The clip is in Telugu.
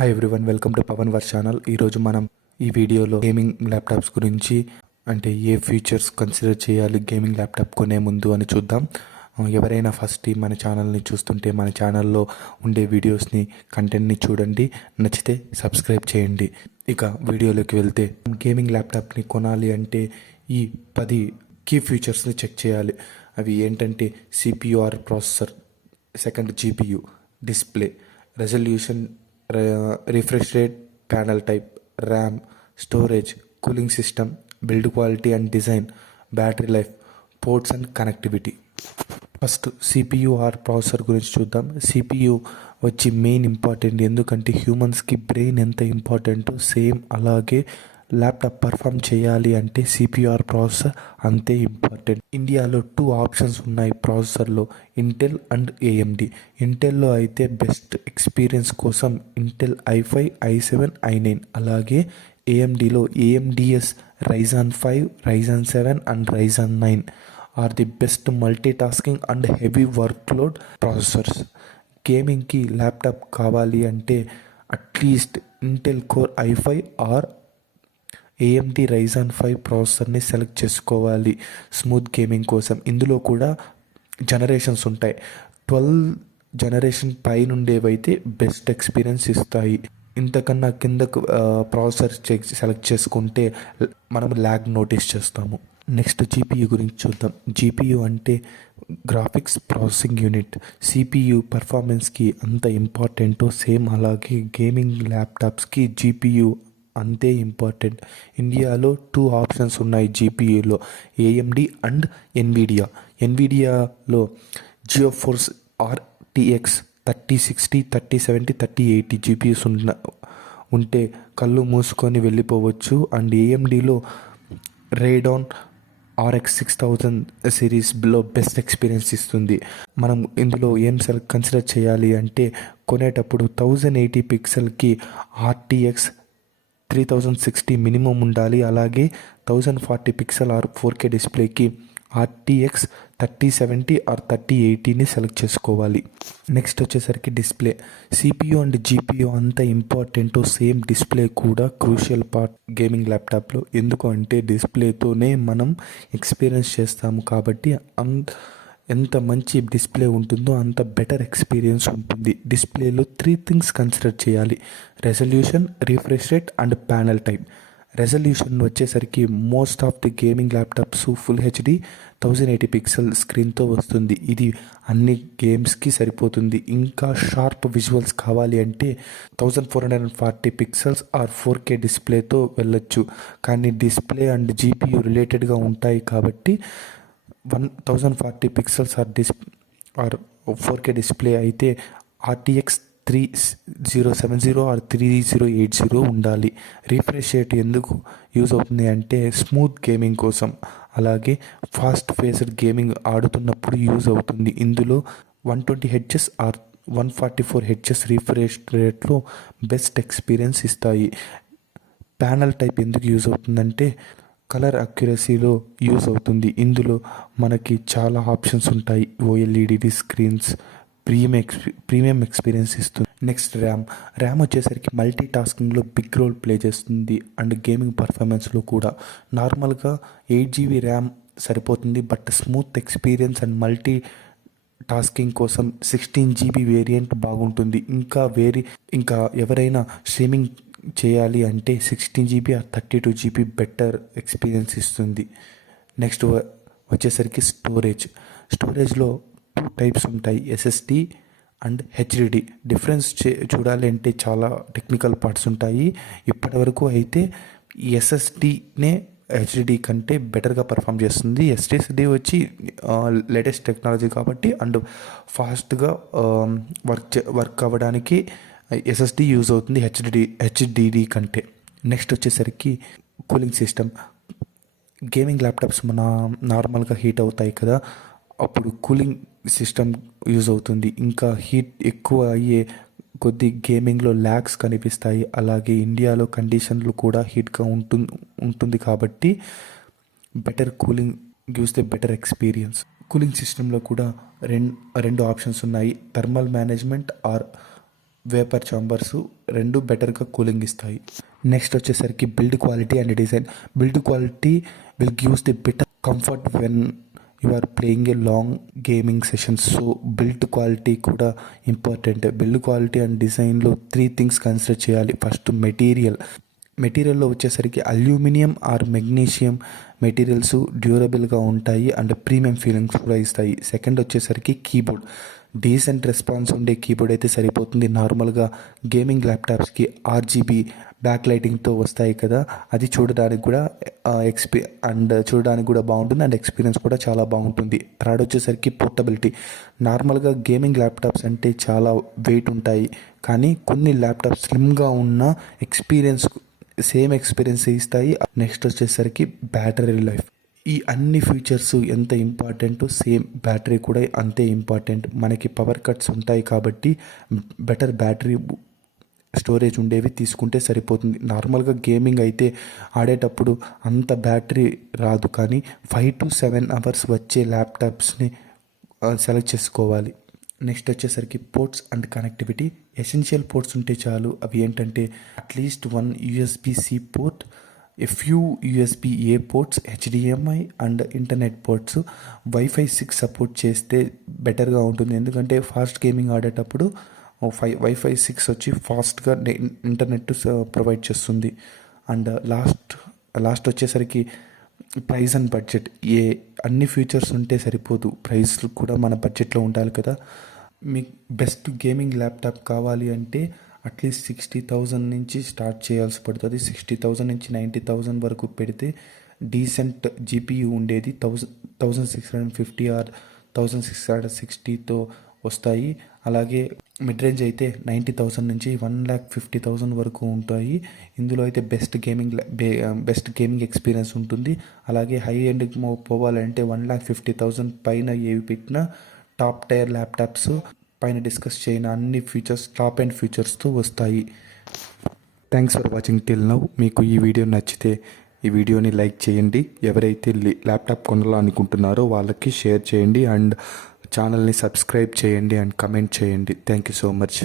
Hi everyone, welcome to Pavan వర్ ఛానల్. ఈరోజు మనం ఈ వీడియోలో గేమింగ్ ల్యాప్టాప్స్ గురించి అంటే ఏ ఫీచర్స్ కన్సిడర్ చేయాలి గేమింగ్ ల్యాప్టాప్ కొనే ముందు అని చూద్దాం. ఎవరైనా ఫస్ట్ మన ఛానల్ని చూస్తుంటే మన ఛానల్లో ఉండే వీడియోస్ని కంటెంట్ని చూడండి, నచ్చితే సబ్స్క్రైబ్ చేయండి. ఇక వీడియోలోకి వెళ్తే గేమింగ్ ల్యాప్టాప్ని కొనాలి అంటే ఈ 10 కీ ఫీచర్స్ని చెక్ చేయాలి. అవి ఏంటంటే CPU or processor, second GPU, display, resolution, refresh rate, panel type, RAM, storage, cooling system, build quality and design, battery life, ports and connectivity. First CPU or processor గురించి చూద్దాం. సిపియు వచ్చి మెయిన్ ఇంపార్టెంట్, ఎందుకంటే హ్యూమన్స్కి బ్రెయిన్ ఎంత ఇంపార్టెంటో సేమ్ అలాగే ల్యాప్టాప్ పర్ఫామ్ చేయాలి అంటే సిపియుఆర్ ప్రాసెసర్ అంతే ఇంపార్టెంట్. ఇండియాలో 2 ఆప్షన్స్ ఉన్నాయి ప్రాసెసర్లో, ఇంటెల్ అండ్ ఏఎండి. ఇంటెల్లో అయితే బెస్ట్ ఎక్స్పీరియన్స్ కోసం ఇంటెల్ i5, i7, i9, అలాగే ఏఎండిలో AMD's Ryzen 5, Ryzen 7 and Ryzen 9 are the best multitasking and heavy workload processors. గేమింగ్కి ల్యాప్టాప్ కావాలి అంటే at least Intel core i5 or AMD Ryzen 5 ప్రాసెసర్ని సెలెక్ట్ చేసుకోవాలి స్మూత్ గేమింగ్ కోసం. ఇందులో కూడా జనరేషన్స్ ఉంటాయి. 12 జనరేషన్ పైనుండేవైతే బెస్ట్ ఎక్స్పీరియన్స్ ఇస్తాయి. ఇంతకన్నా కిందకు ప్రాసెసర్ సెలెక్ట్ చేసుకుంటే మనం ల్యాగ్ నోటీస్ చేస్తాము. నెక్స్ట్ జీపీయూ గురించి చూద్దాం. జీపీయూ అంటే గ్రాఫిక్స్ ప్రాసెసింగ్ యూనిట్. సిపియు పర్ఫార్మెన్స్కి అంత ఇంపార్టెంటో సేమ్ అలాగే గేమింగ్ ల్యాప్టాప్స్కి జీపీయూ అంతే ఇంపార్టెంట్. ఇండియాలో 2 ఆప్షన్స్ ఉన్నాయి జీపీయూలో, ఏఎండి అండ్ ఎన్విడియా. ఎన్విడియాలో జియోఫోర్స్ ఆర్టీఎక్స్ 3060, 3070, 3080 జీపీయూస్ ఉంటే కళ్ళు మూసుకొని వెళ్ళిపోవచ్చు. అండ్ ఏఎండిలో రేడాన్ ఆర్ఎక్స్ 6000 సిరీస్లో బెస్ట్ ఎక్స్పీరియన్స్ ఇస్తుంది. మనం ఇందులో ఏం కన్సిడర్ చేయాలి అంటే కొనేటప్పుడు 1080 పిక్సెల్కి ఆర్టీఎక్స్ 3060 మినిమం ఉండాలి. అలాగే 1040 పిక్సెల్ ఆర్ 4K డిస్ప్లేకి ఆర్టీఎక్స్ 3070 ఆర్ 3080ని సెలెక్ట్ చేసుకోవాలి. నెక్స్ట్ వచ్చేసరికి డిస్ప్లే. సిపియు అండ్ జీపీయూ అంత ఇంపార్టెంటో సేమ్ డిస్ప్లే కూడా క్రూషియల్ పార్ట్ గేమింగ్ ల్యాప్టాప్లో. ఎందుకు అంటే డిస్ప్లేతోనే మనం ఎక్స్పీరియన్స్ చేస్తాము కాబట్టి ఎంత మంచి డిస్ప్లే ఉంటుందో అంత బెటర్ ఎక్స్పీరియన్స్ ఉంటుంది. డిస్ప్లేలో 3 థింగ్స్ కన్సిడర్ చేయాలి: resolution, refresh rate and panel type. Resolution వచ్చేసరికి most of the gaming laptops full HD 1080 pixel స్క్రీన్తో వస్తుంది. ఇది అన్ని గేమ్స్కి సరిపోతుంది. ఇంకా షార్ప్ విజువల్స్ కావాలి అంటే 1440 పిక్సెల్స్ ఆర్ 4K డిస్ప్లేతో వెళ్ళొచ్చు. కానీ డిస్ప్లే అండ్ జీపీయూ రిలేటెడ్గా ఉంటాయి కాబట్టి 1040 పిక్సెల్స్ ఆర్ 4K డిస్ప్లే అయితే ఆర్టీఎక్స్ 3070 ఆర్ 3080 ఉండాలి. రిఫ్రెష్ రేట్ ఎందుకు యూజ్ అవుతుంది అంటే స్మూత్ గేమింగ్ కోసం, అలాగే ఫాస్ట్ పేస్డ్ గేమింగ్ ఆడుతున్నప్పుడు యూజ్ అవుతుంది. ఇందులో 120 హెచ్ఎస్ ఆర్ 144 హెచ్ఎస్ రిఫ్రెష్ రేట్లో బెస్ట్ ఎక్స్పీరియన్స్ ఇస్తాయి. ప్యానల్ టైప్ ఎందుకు యూజ్ అవుతుందంటే కలర్ అక్యురసీలో యూజ్ అవుతుంది. ఇందులో మనకి చాలా ఆప్షన్స్ ఉంటాయి. ఓఎల్ఈడి స్క్రీన్స్ ప్రీమియం ఎక్స్పీరియన్స్ ఇస్తుంది. నెక్స్ట్ ర్యామ్ వచ్చేసరికి మల్టీ టాస్కింగ్లో బిగ్ రోల్ ప్లే చేస్తుంది అండ్ గేమింగ్ పర్ఫార్మెన్స్లో కూడా. నార్మల్గా 8GB ర్యామ్ సరిపోతుంది, but smooth experience and multi tasking కోసం 16GB వేరియంట్ బాగుంటుంది. ఇంకా ఎవరైనా స్ట్రీమింగ్ చేయాలి అంటే 16GB or 32GB better experience ఇస్తుంది. నెక్స్ట్ వచ్చేసరికి స్టోరేజ్లో 2 టైప్స్ ఉంటాయి, ఎస్ఎస్డి అండ్ హెచ్డిడి. డిఫరెన్స్ చూడాలి అంటే చాలా టెక్నికల్ పార్ట్స్ ఉంటాయి. ఇప్పటివరకు అయితే ఎస్ఎస్డినే హెచ్డిడి కంటే బెటర్గా పర్ఫామ్ చేస్తుంది. ఎస్ఎస్డి వచ్చి లేటెస్ట్ టెక్నాలజీ కాబట్టి అండ్ ఫాస్ట్గా వర్క్ అవ్వడానికి ఎస్ఎస్డి యూజ్ అవుతుంది హెచ్డిడి కంటే. నెక్స్ట్ వచ్చేసరికి కూలింగ్ సిస్టమ్. గేమింగ్ ల్యాప్టాప్స్ మన నార్మల్గా హీట్ అవుతాయి కదా, అప్పుడు కూలింగ్ సిస్టమ్ యూజ్ అవుతుంది. ఇంకా హీట్ ఎక్కువ అయ్యే కొద్ది గేమింగ్లో ల్యాగ్స్ కనిపిస్తాయి. అలాగే ఇండియాలో కండిషన్లు కూడా హీట్గా ఉంటుంది కాబట్టి better cooling gives the better experience. Cooling సిస్టంలో కూడా రెండు ఆప్షన్స్ ఉన్నాయి, thermal management or vapour chambers రెండు బెటర్గా కూలింగ్ ఇస్తాయి. నెక్స్ట్ వచ్చేసరికి build quality and design. Build quality will gives the better comfort when you are playing a long gaming sessions. So build quality కూడా ఇంపార్టెంట్. బిల్డ్ క్వాలిటీ అండ్ డిజైన్లో 3 థింగ్స్ కన్సిడర్ చేయాలి. ఫస్ట్ మెటీరియల్లో వచ్చేసరికి అల్యూమినియం ఆర్ మెగ్నీషియం మెటీరియల్స్ డ్యూరబుల్గా ఉంటాయి అండ్ ప్రీమియం ఫీలింగ్స్ కూడా ఇస్తాయి. సెకండ్ వచ్చేసరికి కీబోర్డ్. డీసెంట్ రెస్పాన్స్ ఉండే కీబోర్డ్ అయితే సరిపోతుంది. నార్మల్గా గేమింగ్ ల్యాప్టాప్స్కి RGB బ్యాక్ లైటింగ్తో వస్తాయి కదా, అది చూడడానికి కూడా చూడడానికి కూడా బాగుంటుంది అండ్ ఎక్స్పీరియన్స్ కూడా చాలా బాగుంటుంది. థర్డ్ వచ్చేసరికి పోర్టబిలిటీ. నార్మల్గా గేమింగ్ ల్యాప్టాప్స్ అంటే చాలా వెయిట్ ఉంటాయి, కానీ కొన్ని ల్యాప్టాప్స్ స్లిమ్గా ఉన్న సేమ్ ఎక్స్పీరియన్స్ ఇస్తాయి. నెక్స్ట్ వచ్చేసరికి బ్యాటరీ లైఫ్. ఈ అన్ని ఫీచర్స్ ఎంత ఇంపార్టెంట్, సేమ్ బ్యాటరీ కూడా అంతే ఇంపార్టెంట్. మనకి పవర్ కట్స్ ఉంటాయి కాబట్టి బెటర్ బ్యాటరీ స్టోరేజ్ ఉండేవి తీసుకుంటే సరిపోతుంది. నార్మల్గా గేమింగ్ అయితే ఆడేటప్పుడు అంత బ్యాటరీ రాదు, కానీ 5 to 7 hours వచ్చే ల్యాప్టాప్స్ని సెలెక్ట్ చేసుకోవాలి. నెక్స్ట్ వచ్చేసరికి ports and connectivity. Essential ports ఉంటే చాలు. అవి ఏంటంటే at least 1 USB-C port, a few USB-A ports, HDMI and internet ports. Wi-Fi 6 support చేస్తే బెటర్గా ఉంటుంది, ఎందుకంటే ఫాస్ట్ గేమింగ్ ఆడేటప్పుడు Wi-Fi 6 వచ్చి ఫాస్ట్గా ఇంటర్నెట్ ప్రొవైడ్ చేస్తుంది. అండ్ లాస్ట్ వచ్చేసరికి ప్రైస్ అండ్ బడ్జెట్. అన్ని ఫీచర్స్ ఉంటే సరిపోదు, ప్రైస్ కూడా మన బడ్జెట్లో ఉండాలి కదా. మీకు బెస్ట్ గేమింగ్ ల్యాప్టాప్ కావాలి అంటే అట్లీస్ట్ 60,000 నుంచి స్టార్ట్ చేయాల్సి పడుతుంది. 60,000 నుంచి 90,000 వరకు పెడితే డీసెంట్ GPU ఉండేది 1650 ఆర్ 1660తో వస్తాయి. అలాగే మిడ్ రేంజ్ అయితే 90,000 నుంచి 1,50,000 వరకు ఉంటాయి. ఇందులో అయితే బెస్ట్ గేమింగ్ ఎక్స్పీరియన్స్ ఉంటుంది. అలాగే హై ఎండ్ పోవాలంటే 1,50,000 పైన ఏవి పెట్టినా టాప్ టైర్ ల్యాప్టాప్స్ పైన డిస్కస్ చేయని అన్ని ఫీచర్స్ టాప్ అండ్ ఫీచర్స్తో వస్తాయి. Thanks for watching till now. మీకు ఈ వీడియో నచ్చితే ఈ వీడియోని లైక్ చేయండి. ఎవరైతే ల్యాప్టాప్ కొనాలనుకుంటున్నారో వాళ్ళకి షేర్ చేయండి అండ్ ఛానల్ని సబ్స్క్రైబ్ చేయండి అండ్ కమెంట్ చేయండి. Thank you so much.